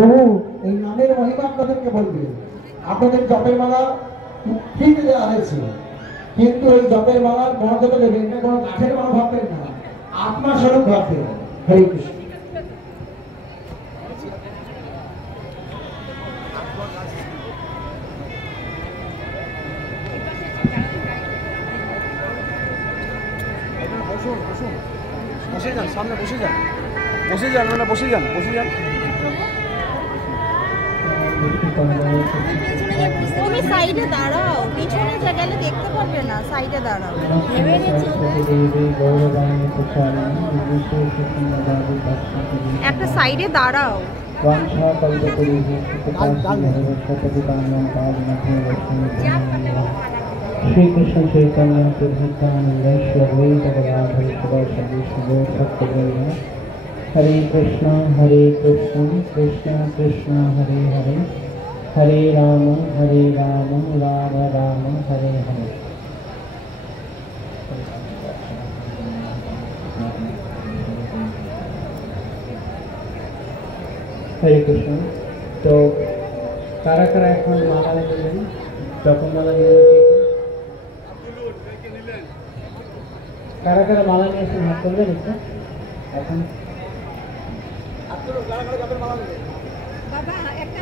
প্রভু এই নামের মহিমা আপনাদেরকে বলবে। আপনাদের জপের মালা ফ্রিতে দেওয়া হয়েছে, কিন্তু এই জপের মালার মর্যাদা দেবেন না, কোনো কাঠের মালা ভাববেন না, আত্মা স্বরূপ ভাববেন। হরে কৃষ্ণ। বসে যান, সামনে বসে যান, বসে যান, মানে বসে যান, বসে যান। তুমি সাইডে দাঁড়াও, পিছনে যা গেলে দেখতে পারবে না, সাইডে দাঁড়াও। একটা সাইডে দাঁড়াও। श्री कृष्ण चैतन्य प्रभुनित्यानंद श्री अद्वैत गदाधर शिवासादि भक्तवृंद। हरे कृष्णा कृष्ण कृष्ण हरे हरे, हरे राम राम राम हरे हरे। हरे कृष्ण। तो कारा कारा এখন মালা নিলেন, যখন মালা নিলেন কারা কারা মালা নিয়ে এসে হাত করবেন একটু। এখন বাবা একটা